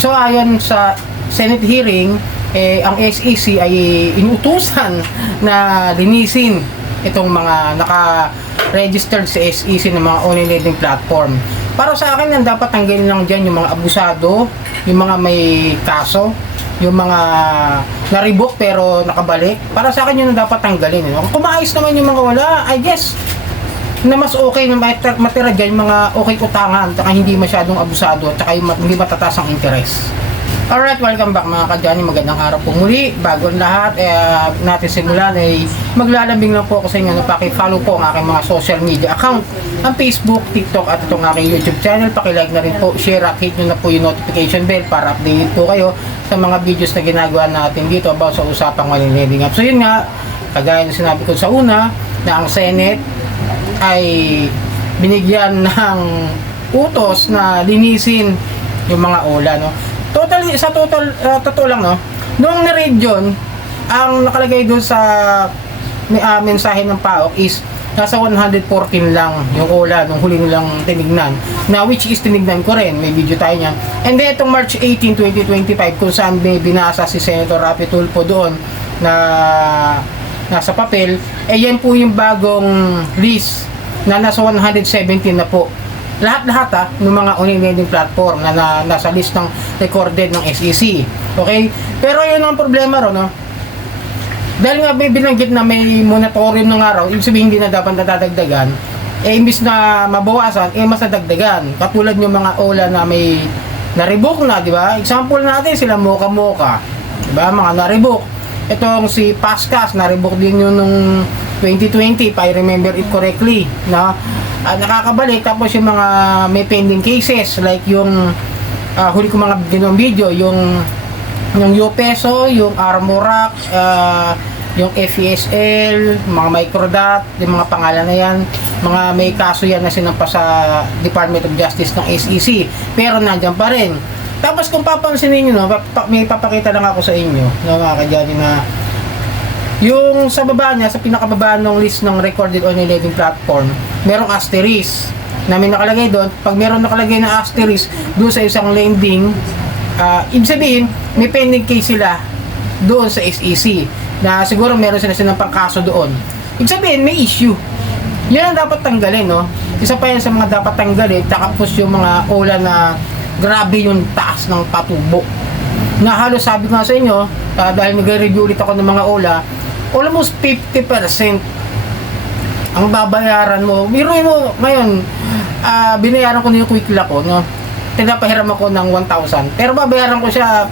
So ayon sa Senate hearing, ang SEC ay inutusan na linisin itong mga naka-registered sa SEC ng mga online lending platform. Para sa akin, ang dapat tanggalin lang dyan yung mga abusado, yung mga may kaso, yung mga na-revoke pero nakabalik. Para sa akin yun ang dapat tanggalin. Kung maayos naman yung mga wala, I guess na mas okay na matira dyan yung mga okay utangan, at hindi masyadong abusado, at hindi matataas ang interest. Alright, welcome back mga kadyani. Magandang araw po muli. Bago ang lahat, natin simulan ay maglalambing lang po ako sa inyo na paki-follow po ang aking mga social media account, ang Facebook, TikTok at itong aking YouTube channel. Paki-like na rin po, share at hit nyo na po yung notification bell para updated po kayo sa mga videos na ginagawa natin dito about sa usapang money lending app. So yun nga, kagaya na sinabi ko sa una, na ang Senate ay binigyan ng utos na linisin yung mga OLA, no? Totoo lang, no? Noong na-read yun, ang nakalagay doon sa mensahe ng PAOK is nasa 114 lang yung OLA nung huli nilang tinignan. Na which is tinignan ko rin, may video tayo niyan. And then itong March 18, 2025 kung saan may binasa si Senator Raffy Tulfo doon na nasa papel, yan po yung bagong list na nasa 117 na po. Lahat-lahat ng mga online lending platform na nasa list ng recorded ng SEC. Okay? Pero yun ang problema ron, no? Dahil nga may binanggit na may moratorium ng araw, ibig sabihin hindi na dapat nadadagdagan, imbis na mabawasan, mas nadagdagan. Katulad yung mga OLA na may na-revoke na, di ba? Example natin sila Mocha, di ba? Mga na-revoke. Itong si Pascas, na-revoke din yun nung 2020, if I remember it correctly, na nakakabalik. Tapos yung mga may pending cases like yung huli ko mga ginawang video, yung UPeso, yung Armorac, yung FESL, mga Microdot, yung mga pangalan na yan, mga may kaso yan na sinampa sa Department of Justice ng SEC, pero nandiyan pa rin. Tapos kung papansin niyo, no, may papakita lang ako sa inyo, no, mga kadyani, na yung sa baba niya, sa pinakababa ng list ng recorded online lending platform, merong asterisk na may nakalagay doon. Pag meron nakalagay na asterisk doon sa isang lending, ibig sabihin may pending case sila doon sa SEC na siguro meron sila ng pangkaso doon. Ibig sabihin may issue. Yan ang dapat tanggalin, no? Isa pa yan sa mga dapat tanggalin. Tapos yung mga OLA na grabe yung taas ng patubo, na halos sabi ko nga sa inyo, dahil nagre-review ulit ako ng mga OLA, almost 50% ang babayaran mo. Biruin mo ngayon, binayaran ko na yung quick lock ko, no? Tinapahiram ako ng 1,000, pero babayaran ko siya,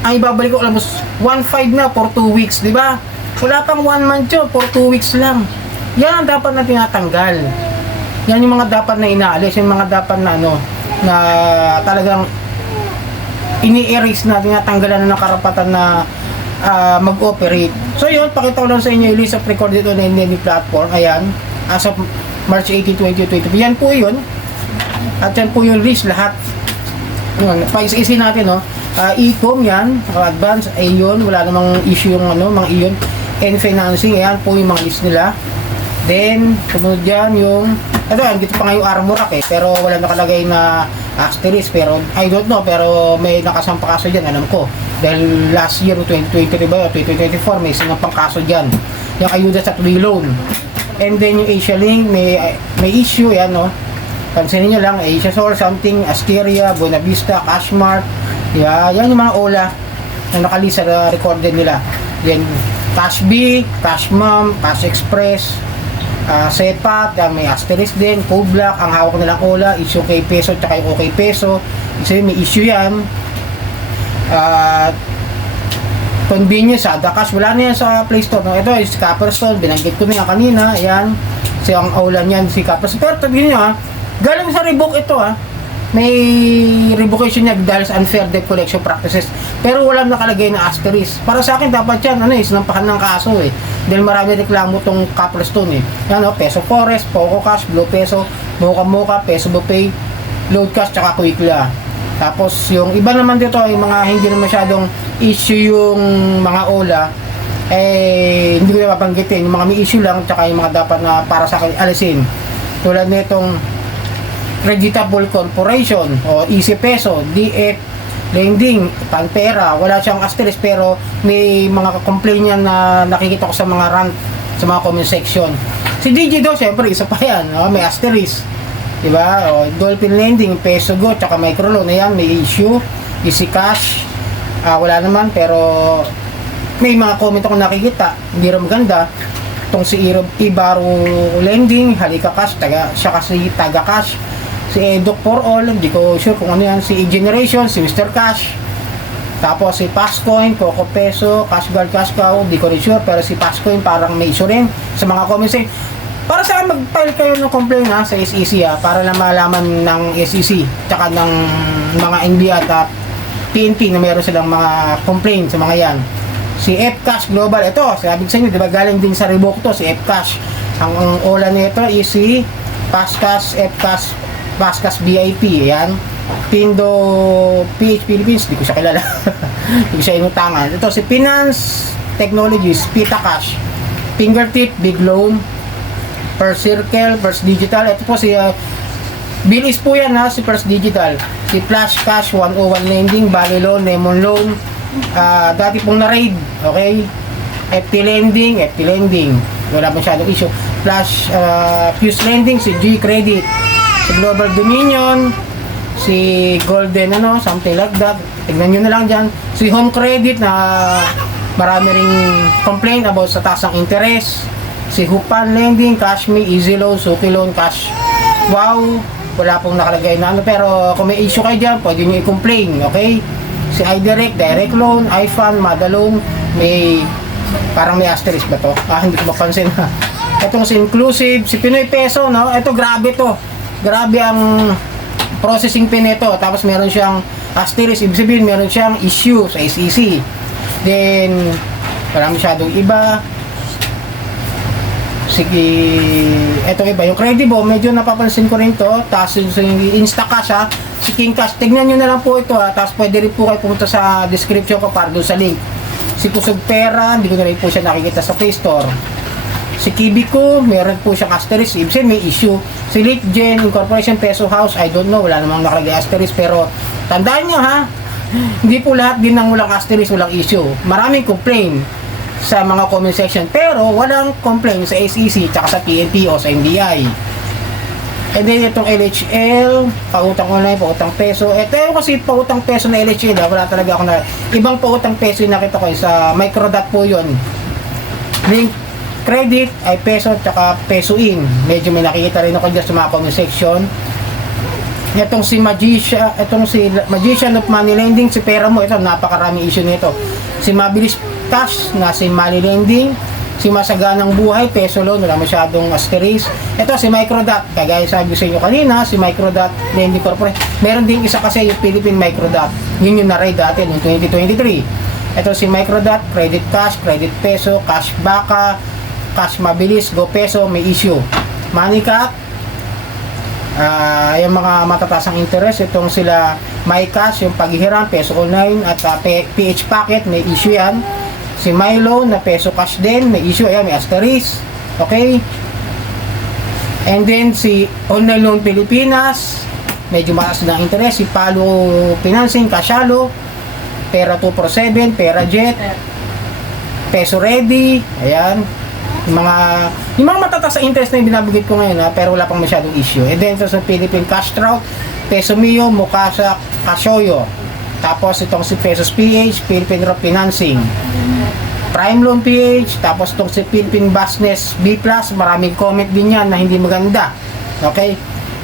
ang ibabalik ko almost 1,500 na for 2 weeks, di ba? Wala pang 1 month yun, for 2 weeks lang. Yan ang dapat na tinatanggal. Yan yung mga dapat na inaalis, yung mga dapat na na talagang ini-erase na, tinatanggalan na ng karapatan na mag-operate. So yun, pakita ko lang sa inyo yung list of recorded online lending platform. Ayan, as of March 18, 2020. Yan po yun. At yan po yung list lahat. Yun, pa-isa-isa natin, no? E-com yan, advance, ayun, wala namang issue yung mga iyon. And financing, ayan po yung mga list nila. Then, sumunod yan yung, dito pa nga yung Armorac pero wala nakalagay na asterisk, pero I don't know, pero may nakasampa kaso dyan, alam ko. Dahil last year, 2023 ba, 2024, may sinampang kaso dyan. Yung ayuda sa tuloy loan. And then yung Asia Link, may issue, yan, no? Pansinin nyo lang, Asia Source, something, Asteria, Buena Vista, Cashmart, yan yung mga OLA na nakalisa na recorded nila. Then, Cash B, Cash Mom, Cash Express, Sepat, may asterisk din, Code Black, ang hawak nilang OLA, issue kay Peso, tsaka yung OK Peso, kasi may issue yan. Convenience, Adacash, wala na yan sa Play Store, no? Ito is Copperstone, binanggit ko na yan kanina, ayan, si ang OLA niyan, si Copperstone. Pero tignan nyo, galing sa revoke ito, may revocation niya dahil sa unfair debt collection practices, pero walang nakalagay na asterisk. Para sa akin dapat yan sinampahan ng kaso dahil marami reklamo tong Copperstone yan, Peso Forest, Poco Cash, Blue Peso, Mocha, Peso Bupay, Load Cash, tsaka Quickla. Tapos yung iba naman dito, yung mga hindi na masyadong issue yung mga OLA, hindi ko na mapanggitin yung mga may issue lang, tsaka yung mga dapat na para sa akin alisin, tulad nitong Creditable Corporation o Easy Peso, DF lending, Panpera, wala siyang asterisk pero may mga complaint niya na nakikita ko sa mga rant, sa mga comment section. Si Digido, syempre, isa pa yan, no? May asterisk. Diba? O, Dolphin Lending, Peso Go, tsaka Microloan, ayan, may issue. Easy Cash, wala naman, pero may mga comment ako nakikita, hindi rin maganda. Itong si Ibaro Lending, Halika Cash, siya kasi Taga Cash. Si Edok for All, hindi ko sure kung ano yan. Si E-Generation, si Mr. Cash. Tapos si Passcoin, Coco Peso, Cashguard, Cash Cow, hindi ko rin sure. Pero si Passcoin parang may issue rin sa mga comments. Para sa mag-file kayo ng complaint sa SEC para lang malaman ng SEC tsaka ng mga NBI at PNP na meron silang mga complaint sa mga yan. Si Fcash Global, ito, sabi ko sa inyo, diba galing din sa Revoke to, si Fcash. Ang ola nito is si Pascas, Fcash, Pascas VIP, yan. Pindo PH Philippines, di ko siya kilala. Di ko siya inutangan. Ito si Finance Technologies, Pita Cash, Fingertip, Big Loan, First Circle, First Digital. Ito po si Bilis po yan si First Digital. Si Flash Cash, 101 Lending, Bali Loan, Lemon Loan. Dati pong na-raid, okay? FT Lending, wala masyadong issue. Flash, Fuse Lending, si G Credit, si Global Dominion, si Golden, something like that. Tignan nyo na lang dyan. Si Home Credit na marami ring complaint about sa taas ng interest. Si Hupan Lending, Cashme, Easy Loan, Suki Loan, Cash. Wow, wala pong nakalagay na pero kung may issue kayo dyan, pwede nyo i-complain, okay? Si iDirect, Direct Loan, iFund, Madalone, parang may asterisk ba to? Hindi ko mapansin Itong si Inclusive, si Pinoy Peso, ito grabe to. Grabe ang processing fee nito. Tapos meron siyang asterisk, ibig sabihin meron siyang issue sa SEC. Then, wala masyadong iba. Sige, eto iba. Yung Credibo, medyo napapansin ko rin to. Tapos yung Instacash si King Cash. Tignan nyo na lang po ito Tapos pwede rin po kayo pumunta sa description ko para doon sa link. Si Kusog Pera, hindi ko na rin po siya nakikita sa Play Store. Si Kibico, meron po siyang asterisk. Ibig may issue. Si Litgen, Incorporation, Peso House, I don't know. Wala namang nakalagay asterisk. Pero tandaan nyo hindi po lahat din ng walang asterisk, walang issue. Maraming complaint sa mga comment section pero walang complaint sa SEC tsaka sa PNP o sa NBI. And then itong LHL, pautang online, pautang peso. Ito yung kasi pautang peso na LHL wala talaga ako na ibang pautang peso yung nakita ko sa Microdot po yun. Link credit ay peso tsaka peso in. Medyo may nakikita rin ako dyan sa mga comment section. Itong si Magician of Money Lending, si pera mo, ito napakarami issue nito. Si Mabilis Cash na si Money Lending, si Masaganang Buhay, Peso Loan, wala masyadong asterisk. Ito si Microdot, kagaya sabi ko sa inyo kanina, si Microdot Lending Corporation. Meron din isa kasi yung Philippine Microdot, yun yung na-raid dati noong 2023. Ito si Microdot, Credit Cash, Credit Peso, Cash Baka, Cash Mabilis, Go Peso, may issue. MoneyCap, yung mga matataas ang interest, itong sila MyCash, yung paghihiram, Peso Online, at PH Packet, may issue yan. Si Milo na Peso Cash din, may issue, ayan, may asterisk, okay? And then si Online Loan Pilipinas, medyo mataas na interest. Si Palo Financing, Cashalo, Pera 247, Pera Jet, Peso Ready, ayan. Yung mga matataas sa interest na yung binabigit ko ngayon pero wala pang masyadong issue. And then sa Philippine Cash Trout, Peso Mio, Mukasa, Cashoyo. Tapos itong si Pesos PH, Philippine Rock Financing, Prime Loan PH, tapos itong si Philippine Business B+, maraming comment din yan na hindi maganda. Okay?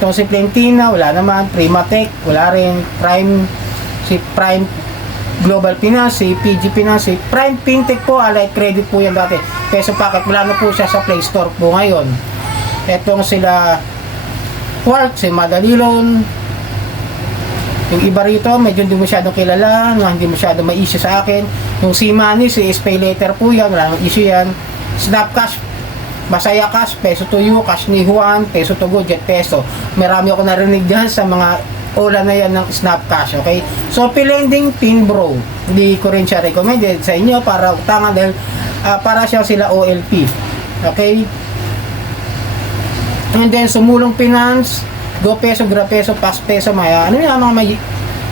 Itong si Plentina, wala naman. Primatech, wala rin. Si Prime Global Finance, si PG Finance, si Prime Fintech po, Allied Credit po yan dati. Peso Packet, wala na po siya sa Play Store po ngayon. Itong sila Quark, si Madali Loan. Yung iba rito, medyo hindi masyadong kilala, hindi masyadong may issue sa akin. Yung si Money, si Pay Later po yan, wala nang issue yan. Snapcash, Masaya Cash, Peso to You, Cash ni Juan, Peso to Go, Jet Peso. Marami ako narinig dyan sa mga ola na yan ng Snapcash, okay? So, P-Lending, Pinbro. Hindi ko rin siya recommended sa inyo para utangan dahil para siya sila OLP. Okay? And then, Sumulong Finance, Go Peso, Gra Peso, Pas Peso, mga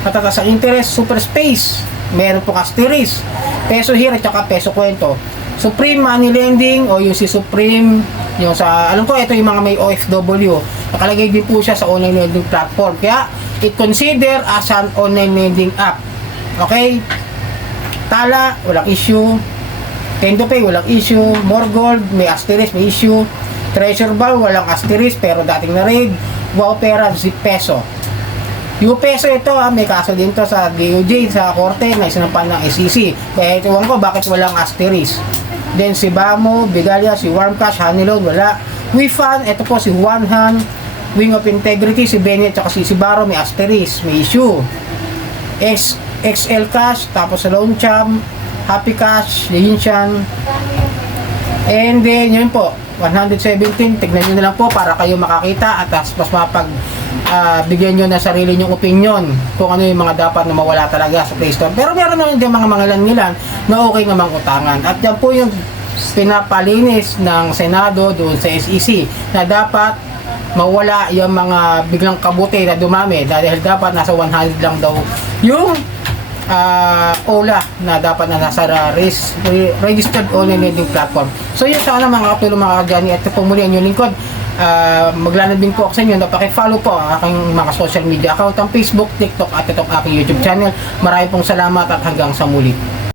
matataas ang interest, super space, meron po asterisk, peso here at saka peso kwento. Supreme Money Lending o yung si Supreme, yung sa, alam ko ito yung mga may OFW, nakalagay din po siya sa online lending platform, kaya it consider as an online lending app. Okay, Tala, walang issue. Tendo Pay, walang issue. More Gold, may asterisk, may issue. Treasure Ball, walang asterisk pero dating na raid. Wow Pera, 10 peso. Yung peso ito, may kaso din to sa DOJ, sa korte na isinampan ng SEC. Kaya ito ko bakit walang asterisk. Then si Bamo, Bigalia, si Warm Cash, Honeyloan, wala. WeFund, ito po si One Hand, Wing of Integrity, si Benny at si Baro, may asterisk, may issue. XL Cash, tapos sa Loan Champ, Happy Cash, Yinshan. And then yun po, 117, tignan nyo na lang po para kayo makakita at mas mapag bigyan nyo na sarili nyong opinion kung ano yung mga dapat na mawala talaga sa Play Store. Pero meron naman din mga mangilan-ngilan na okay namang utangan. At yan po yung pinapalinis ng Senado doon sa SEC na dapat mawala yung mga biglang kabuti na dumami dahil dapat nasa 100 lang daw yung OLA na dapat na nasa registered online lending platform. So yun, sana mga katulong mga kadyani at po muli ang inyong lingkod. Maglalad din po ako sa inyo na paki-follow po ang aking mga social media account, ang Facebook, TikTok at itong aking YouTube channel. Maraming pong salamat at hanggang sa muli.